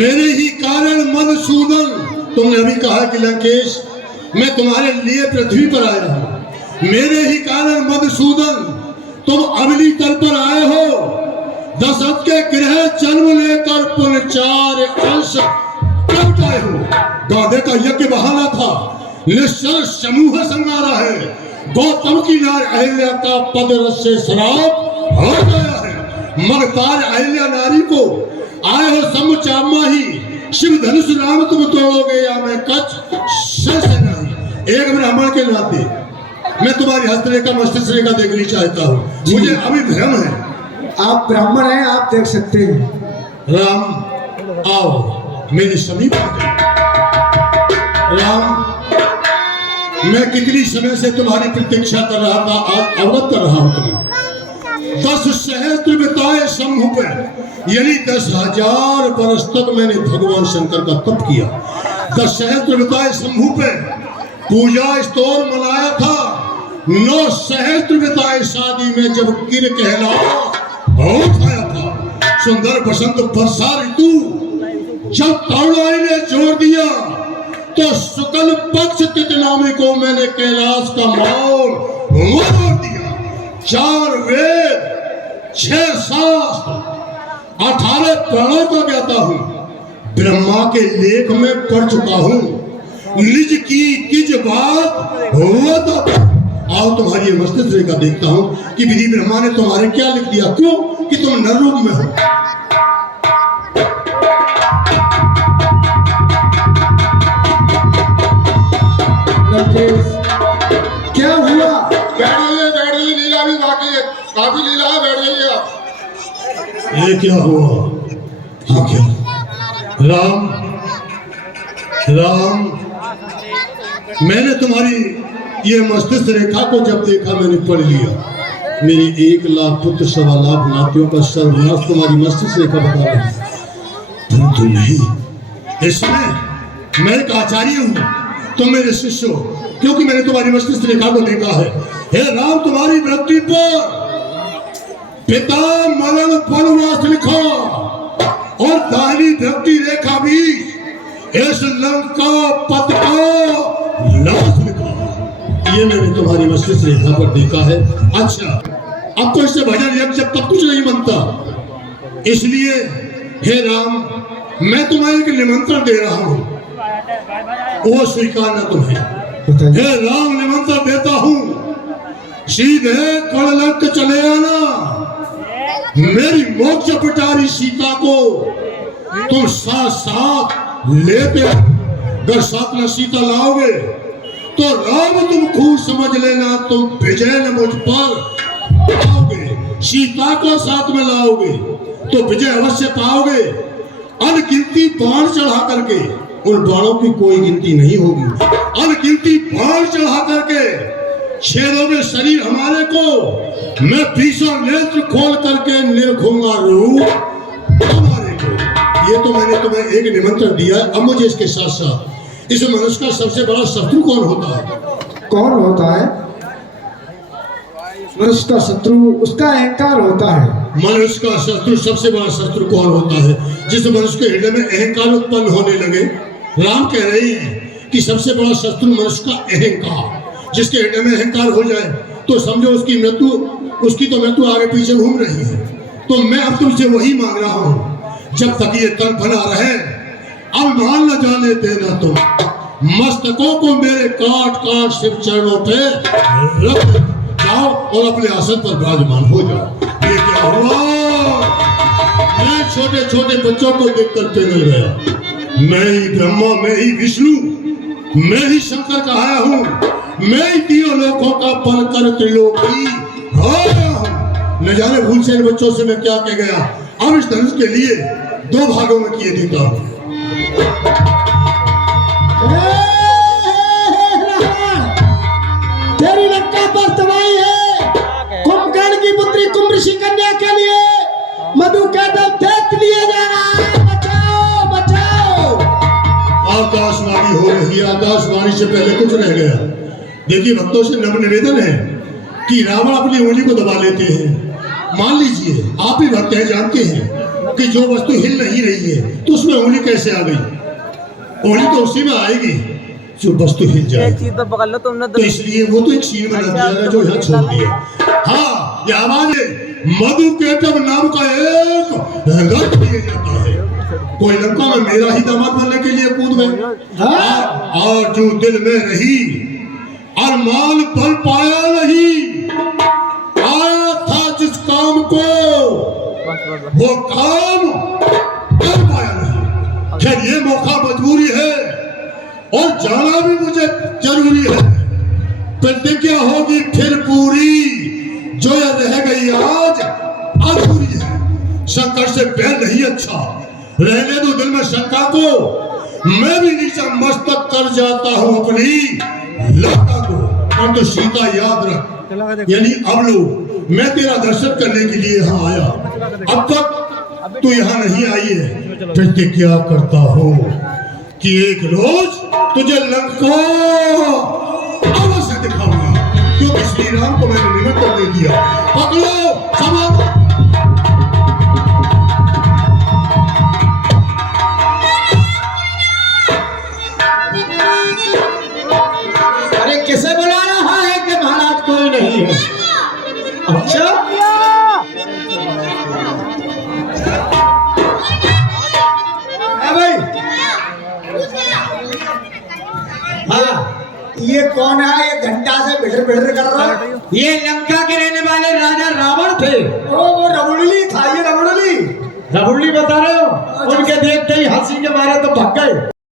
मेरे ही कारण मधुसूदन, तुमने अभी कहा कि लंकेश मैं तुम्हारे लिए पृथ्वी पर आया हूं। मेरे ही कारण मधुसूदन तुम अगली तल पर आए हो। दशरथ के गृह जन्म लेकर पुनः 4 अंश प्रकट आए हो। गाधे का यज्ञ बहाना था, निश्चल समूह संगारा है। गौतम की नार अहिल्या का पद रस से शराब हो गया है। मगतार अहिल्या नारी को आए हो समुचामा ही। शिव धनुष राम तुम तोड़ोगे या मैं कच्छ से नहीं। एक ब्राह्मण के नाते मैं तुम्हारी हस्तरेखा मस्तिष्क रेखा देखनी चाहता हूँ। मुझे अभी भ्रम है। आप ब्राह्मण हैं, आप देख सकते हैं। राम आओ मेरे समीप आ जाओ। राम मैं कितनी समय से तुम्हारी प्रतीक्षा कर रहा था, आज अवगत कर रहा हूं तुम्हें। 10 सहस्त्र बिताए शंभु पे, यानी 10,000 वर्ष तक मैंने भगवान शंकर का तप किया। 10 सहस्त्र बिताए शंभु पे, पूजा स्तोर मनाया था। 9 सहस्त्र बिताए शादी में जब गिर कहला उठाया था। सुंदर बसंत वर्षा ऋतु जब तरुणाई ने जोड़ दिया तो शुक्ल पक्ष तिथनामी को मैंने कैलाश का माहौल मोड़ दिया। 4 वेद 6 शास्त्र 18 प्राणों का ज्ञाता हूं। ब्रह्मा के लेख में पढ़ चुका हूं। निज की किज बात हो तो आओ तुम्हारी मस्तिष्क रेखा देखता हूं कि विधि ब्रह्मा ने तुम्हारे क्या लिख दिया। क्यों कि तुम नर रूप में हो। क्या हुआ? बैठिए, लीला भी बाकी है, काफी लीला है, बैठ जाइए आप। ये क्या हुआ? हाँ क्या? राम राम मैंने तुम्हारी ये मस्तिष्क रेखा को जब देखा मैंने पढ़ लिया। मेरी 1 लाख पुत्र 1.25 लाख नातियों का सर्वनाश तुम्हारी मस्तिष्क रेखा बता रही है। परंतु नहीं, इसमें मैं एक आचार्य हूं, तुम मेरे शिष्य हो, क्योंकि मैंने तुम्हारी मस्तिष्क रेखा को देखा है। हे राम तुम्हारी वृत्ति पर पिता मरण वनवास लिखा और दाहिनी वृत्ति रेखा भी इस लंका पथ का नाश लिखा। ये मैंने तुम्हारी मस्तिष्क रेखा पर देखा है। अच्छा अब तो इससे भजन यज्ञ जब तक कुछ नहीं बनता, इसलिए हे राम मैं तुम्हें एक निमंत्रण दे रहा हूं, वो स्वीकार न तुम्हें। हे राम निमंत्रण देता हूं, सीधे कड़लक चले आना। मेरी मोक्ष पिटारी सीता को तुम साथ साथ लेते, अगर साथ में सीता लाओगे तो राम तुम खूब समझ लेना, तुम विजय न मुझ पर पाओगे। सीता को साथ में लाओगे तो विजय अवश्य पाओगे। अनगिनती बाण चढ़ा करके, उन बाणों की कोई गिनती नहीं होगी, अनगिनती बाण चढ़ा करके छेदोगे शरीर हमारे को। मैं बीसों नेत्र खोल करके निरखूंगा रूप हमारे को। ये तो मैंने तुम्हें एक निमंत्रण दिया। अब मुझे इसके साथ साथ इस मनुष्य का सबसे बड़ा शत्रु कौन होता है? कौन होता है? मनुष्य का शत्रु उसका अहंकार होता है। मनुष्य का शत्रु, सबसे बड़ा शत्रु कौन होता है? जिस मनुष्य के हृदय में अहंकार उत्पन्न होने लगे। राम कह रही है कि सबसे बड़ा शत्रु मनुष्य का अहंकार। जिसके हृदय में अहंकार हो जाए तो समझो उसकी मृत्यु, उसकी तो मृत्यु आगे पीछे घूम रही है। तो मैं अब तुमसे वही मांग रहा हूं, जब तक ये तन बना रहे अब मान न जाने देना। तुम मस्तकों को मेरे काट काट शिव चरणों पे रख जाओ और अपने आसन पर विराजमान हो जाओ। ये क्या हुआ? मैं छोटे छोटे बच्चों को देख करते नहीं गया। मैं ही ब्रह्मा, मैं ही विष्णु, मैं ही शंकर कहाया हूँ। मैं ही तीनों लोकों का बनकर त्रिलोकी आया हूँ। न जाने भूल से इन बच्चों से मैं क्या कह गया। अब इस धनुष के लिए 2 भागों में किए देता हूँ। तेरी लंका पर तबाही है। कुंभकर्ण की पुत्री कुंभ ऋषि कन्या के लिए मधु का दम फेंक लिया जा रहा है। बचाओ बचाओ। आकाशवाणी हो रही है। आकाशवाणी से पहले कुछ रह गया। देखिए भक्तों से नव निवेदन है कि रावण अपनी उंगली को दबा लेते हैं। मान लीजिए आप भी भक्त हैं, जानते हैं कि जो वस्तु हिल नहीं रही है तो उसमें उंगली कैसे आ गई? उंगली तो उसी में आएगी जो वस्तु हिल जाए। चीज तो पकड़ लो तुमने तो इसलिए वो तो एक सीन बना दिया है जो यहाँ छोड़ दिया। हाँ, ये आवाज है मधु केटव नाम का एक रथ दिया जाता है। कोई लंका में मेरा ही दामाद बनने के लिए कूद गए। और जो दिल में रही अरमान पल पाया नहीं, आया था जिस काम को वो काम कर पाया नहीं। खैर ये मौका मजबूरी है और जाना भी मुझे जरूरी है। प्रतिज्ञा होगी फिर पूरी, जो ये रह गई आज अधूरी है। शंकर से बैर नहीं अच्छा, रहने दो दिल में शंका को। मैं भी नीचा मस्तक कर जाता हूँ अपनी लंका को। हम तो सीता याद रख, यानी अब लोग मैं तेरा दर्शन करने के लिए यहाँ आया। अब तक तू यहाँ नहीं आई है। प्रतिज्ञा करता हूँ कि एक रोज तुझे लंका अवश्य दिखाऊंगा, क्योंकि श्री राम को मैंने निमंत्रण दे दिया। पकड़ो समाज। अरे किसे बुला रहा है कि महाराज कोई नहीं है? अच्छा, भाई हाँ, ये कौन है? ये घंटा से बिटर बिटर कर रहा है। ये लंका के रहने वाले राजा रावण थे। ओ वो रबुड़ली था, ये रबुड़ली बता रहे हो? उनके देखते ही हंसी के मारे तो भग गए।